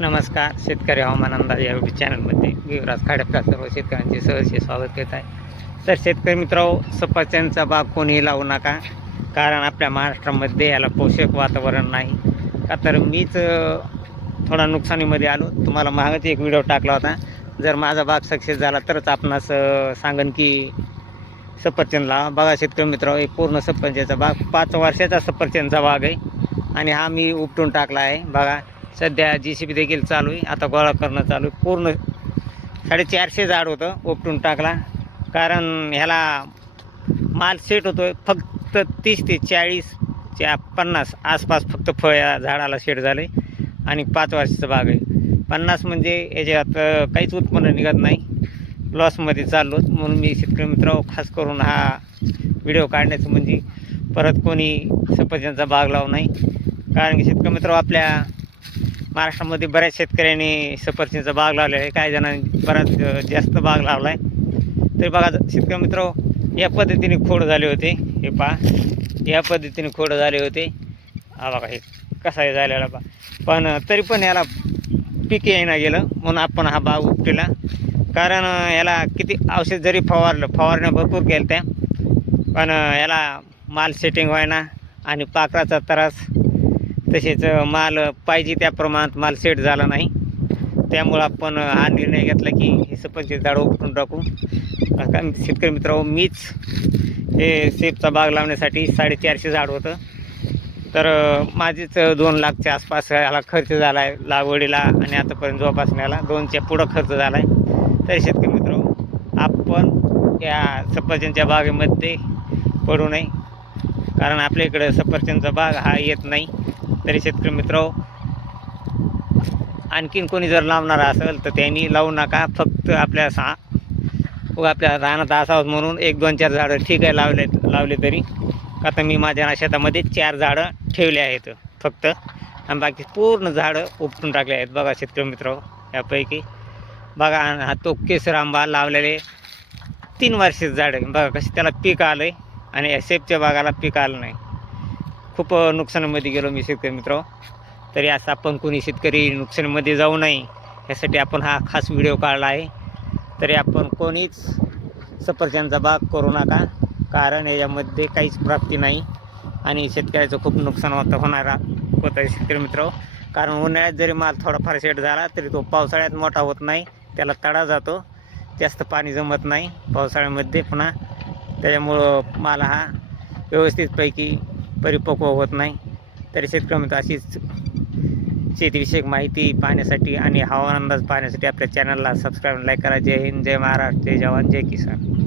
नमस्कार. शेतकरी हवामान अंदाज या यूट्यूब चॅनलमध्ये विवराज खाडेकर सर्व शेतकऱ्यांचे सहर्ष स्वागत करत आहे. तर शेतकरी मित्रांनो, सफरचंदचा बाग कोणीही लावू नका, कारण आपल्या महाराष्ट्रामध्ये याला पोषक वातावरण नाही. का तर मीच थोडा नुकसानीमध्ये आलो. तुम्हाला मागच एक व्हिडिओ टाकला होता. जर माझा बाग सक्सेस झाला तरच आपणास सांगन की सफरचंद लावा. बघा शेतकरी मित्रांनो, एक पूर्ण सफरचंदचा बाग 5 वर्षाचा सफरचंदचा बाग आहे आणि हा मी उपटून टाकला आहे. बघा सध्या JCB देखील चालू आहे. आता गोळा करणं चालू आहे. पूर्ण 450 झाड होतं, उपटून टाकला. कारण ह्याला माल सेट होतो आहे. फक्त 30 ते 40 50 आसपास फक्त फळ या झाडाला सेट झालं आहे आणि 5 वर्षाचा बाग आहे. 50 म्हणजे याच्यात काहीच उत्पन्न निघत नाही, लॉसमध्ये चाललो. म्हणून मी शेतकरी मित्रांनो खास करून हा व्हिडिओ काढण्याचं म्हणजे परत कोणी सफरचंदचा बाग लावू नाही. कारण की शेतकरी मित्रांनो, आपल्या महाराष्ट्रामध्ये बऱ्याच शेतकऱ्यांनी सफरचंदचा बाग लावलेला आहे. काही जणांनी बराच जास्त बाग लावला आहे. तर बघा शेतकरी मित्रांनो, या पद्धतीने खोड झाले होते. हे पहा, या पद्धतीने खोड झाले होते. हा बघा हे कसा आहे झालेला पहा. पण तरी पण याला पीक येईना गेलं, म्हणून आपण हा बाग उपटेला. कारण याला किती औषध जरी फवारण्या भरपूर केल्या त्या, पण याला माल सेटिंग व्हायना आणि पाखराचा त्रास, तसेच माल पाहिजे त्या प्रमाणात माल सेट झाला नाही. त्यामुळं आपण हा निर्णय घेतला की हे सफरचंद झाडं उपटून टाकू. शेतकरी मित्रांनो, मीच हे सेबचा बाग लावण्यासाठी 450 झाड होतं. तर माझीच 2 लाखच्या आसपास ह्याला खर्च झाला आहे लागवडीला आणि आतापर्यंत जोपासण्याला 2च्या पुढं खर्च झाला आहे. तर शेतकरी मित्रांनो, आपण या सफरचंदच्या बागेमध्ये पडू नये, कारण आपल्या इकडं सफरचंदचा बाग हा येत नाही. तरी शेतकरी मित्रांनो, आणखीन कोणी जर लावणार असेल तर त्यांनी लावू नका. फक्त आपल्या रानात असावं म्हणून 1-2-4 झाडं ठीक आहे लावले तरी. आता मी माझ्या शेतामध्ये 4 झाडं ठेवले आहेत फक्त, आणि बाकी पूर्ण झाडं उपटून टाकले आहेत. बघा शेतकरी मित्रांनो, यापैकी बघा हा तो केसर आंबा लावलेले 3 वर्षाचं झाड आहे. बघा कशी त्याला पीक आलं आहे आणि या सेबच्या बागाला पीक आलं नाही. खूप नुकसानीमध्ये गेलो मी शेतकरी मित्रांनो. तरी असं आपण कोणी शेतकरी नुकसानीमध्ये जाऊ नये यासाठी आपण हा खास व्हिडिओ काढला आहे. तरी आपण कोणीच सफरचंदचा बाग करू नका, कारण याच्यामध्ये काहीच प्राप्ती नाही आणि शेतकऱ्याचं खूप नुकसान होतं आहे शेतकरी मित्रांनो. कारण उन्हाळ्यात जरी माल थोडाफार सेट झाला तरी तो पावसाळ्यात मोठा होत नाही, त्याला तडा जातो, जास्त पाणी जमत नाही पावसाळ्यामध्ये पुन्हा. त्याच्यामुळं माल हा व्यवस्थितपैकी परिपक्व होत नाही. तरी शेतकरी मित्र, अशीच शेतीविषयक माहिती पाहण्यासाठी आणि हवामान अंदाज पाहण्यासाठी आपल्या चॅनलला सबस्क्राईब लाईक करा. जय हिंद, जय महाराष्ट्र, जय जवान, जय किसान.